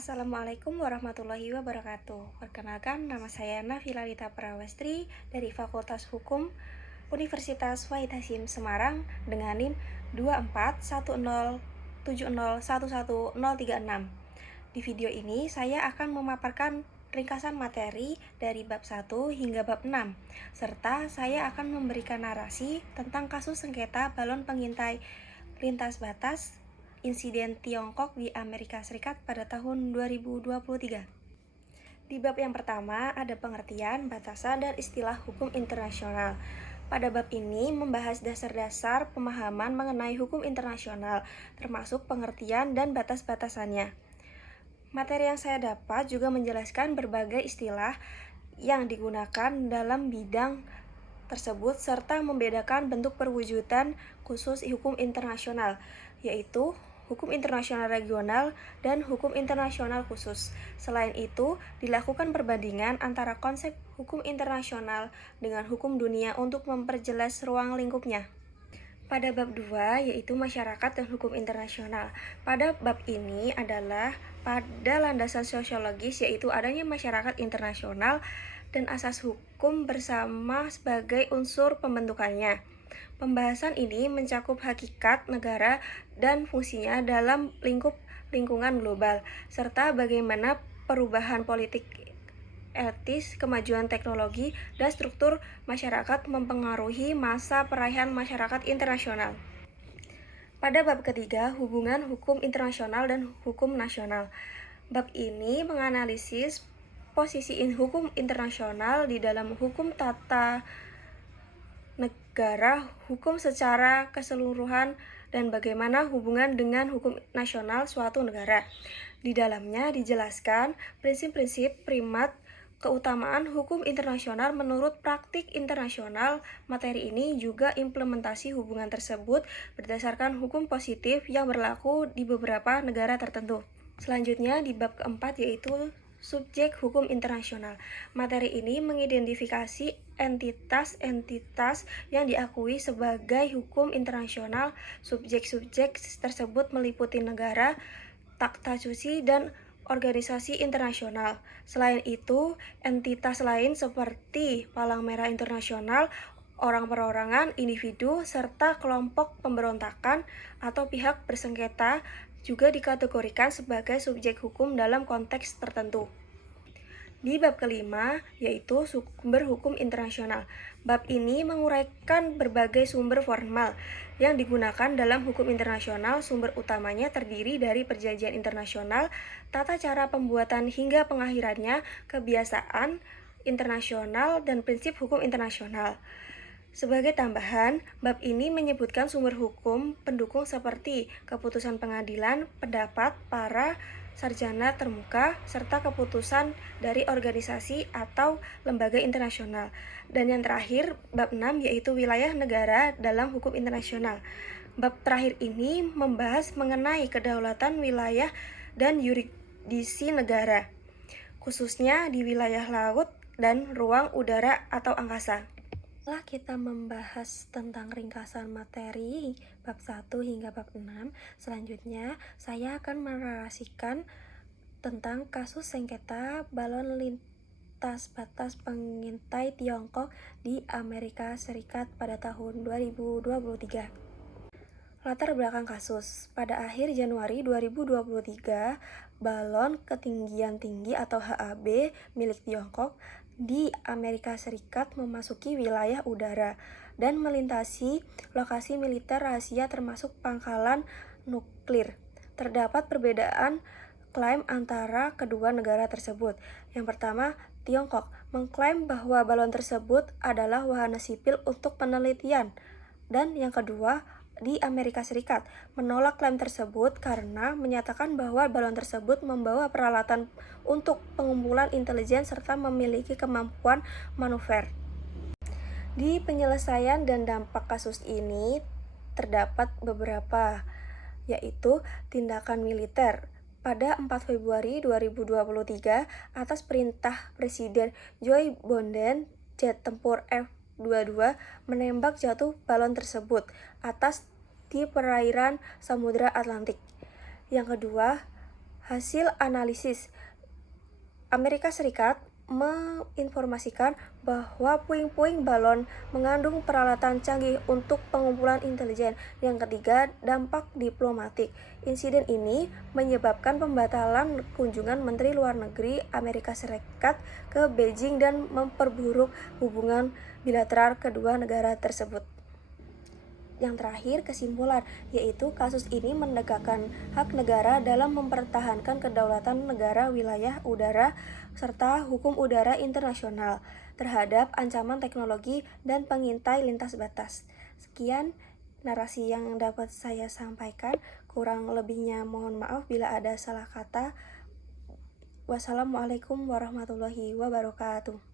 Assalamualaikum warahmatullahi wabarakatuh. Perkenalkan, nama saya Nafila Rita Prawestri dari Fakultas Hukum Universitas Wahid Hasyim Semarang dengan NIM 241070111036. Di video ini saya akan memaparkan ringkasan materi dari bab 1 hingga bab 6, serta saya akan memberikan narasi tentang kasus sengketa balon pengintai lintas batas insiden Tiongkok di Amerika Serikat pada tahun 2023. Di bab yang pertama ada pengertian, batasan, dan istilah hukum internasional. Pada bab ini membahas dasar-dasar pemahaman mengenai hukum internasional, termasuk pengertian dan batas-batasannya. Materi yang saya dapat juga menjelaskan berbagai istilah yang digunakan dalam bidang tersebut serta membedakan bentuk perwujudan khusus hukum internasional, yaitu hukum internasional regional dan hukum internasional khusus. Selain itu, dilakukan perbandingan antara konsep hukum internasional dengan hukum dunia untuk memperjelas ruang lingkupnya. Pada bab 2, yaitu masyarakat dan hukum internasional. Pada bab ini adalah pada landasan sosiologis, yaitu adanya masyarakat internasional dan asas hukum bersama sebagai unsur pembentukannya. Pembahasan ini mencakup hakikat negara dan fungsinya dalam lingkungan global, serta bagaimana perubahan politik etis, kemajuan teknologi, dan struktur masyarakat mempengaruhi masa perayaan masyarakat internasional. Pada bab ketiga, hubungan hukum internasional dan hukum nasional. Bab ini menganalisis posisi hukum internasional di dalam hukum tata negara, hukum secara keseluruhan, dan bagaimana hubungan dengan hukum nasional suatu negara. Di dalamnya dijelaskan prinsip-prinsip primat keutamaan hukum internasional menurut praktik internasional. Materi ini juga implementasi hubungan tersebut berdasarkan hukum positif yang berlaku di beberapa negara tertentu. Selanjutnya di bab keempat, yaitu subjek hukum internasional. Materi ini mengidentifikasi entitas-entitas yang diakui sebagai hukum internasional. Subjek-subjek tersebut meliputi negara, taktacusi, dan organisasi internasional. Selain itu, entitas lain seperti Palang Merah Internasional, orang perorangan, individu, serta kelompok pemberontakan atau pihak bersengketa juga dikategorikan sebagai subjek hukum dalam konteks tertentu. Di bab kelima, yaitu sumber hukum internasional. Bab ini menguraikan berbagai sumber formal yang digunakan dalam hukum internasional. Sumber utamanya terdiri dari perjanjian internasional, tata cara pembuatan hingga pengakhirannya, kebiasaan internasional, dan prinsip hukum internasional. Sebagai tambahan, bab ini menyebutkan sumber hukum pendukung seperti keputusan pengadilan, pendapat para sarjana termuka, serta keputusan dari organisasi atau lembaga internasional. Dan yang terakhir, bab 6, yaitu wilayah negara dalam hukum internasional. Bab terakhir ini membahas mengenai kedaulatan wilayah dan yurisdiksi negara, khususnya di wilayah laut dan ruang udara atau angkasa. Setelah kita membahas tentang ringkasan materi bab 1 hingga bab 6, selanjutnya saya akan menarasikan tentang kasus sengketa balon lintas batas pengintai Tiongkok di Amerika Serikat pada tahun 2023. Latar belakang kasus. Pada akhir Januari 2023, balon ketinggian tinggi atau HAB milik Tiongkok di Amerika Serikat memasuki wilayah udara dan melintasi lokasi militer rahasia termasuk pangkalan nuklir. Terdapat perbedaan klaim antara kedua negara tersebut. Yang pertama, Tiongkok mengklaim bahwa balon tersebut adalah wahana sipil untuk penelitian, dan yang kedua, di Amerika Serikat menolak klaim tersebut karena menyatakan bahwa balon tersebut membawa peralatan untuk pengumpulan intelijen serta memiliki kemampuan manuver. Di penyelesaian dan dampak kasus ini terdapat beberapa, yaitu tindakan militer. Pada 4 Februari 2023, atas perintah Presiden Joe Biden, jet tempur F-22 menembak jatuh balon tersebut di perairan Samudra Atlantik. Yang kedua, Hasil analisis Amerika Serikat menginformasikan bahwa puing-puing balon mengandung peralatan canggih untuk pengumpulan intelijen. Yang ketiga, dampak diplomatik. Insiden ini menyebabkan pembatalan kunjungan Menteri Luar Negeri Amerika Serikat ke Beijing dan memperburuk hubungan bilateral kedua negara tersebut. Yang terakhir, kesimpulan, yaitu kasus ini menegakkan hak negara dalam mempertahankan kedaulatan negara, wilayah udara, serta hukum udara internasional terhadap ancaman teknologi dan pengintai lintas batas. Sekian narasi yang dapat saya sampaikan. Kurang lebihnya mohon maaf bila ada salah kata. Wassalamualaikum warahmatullahi wabarakatuh.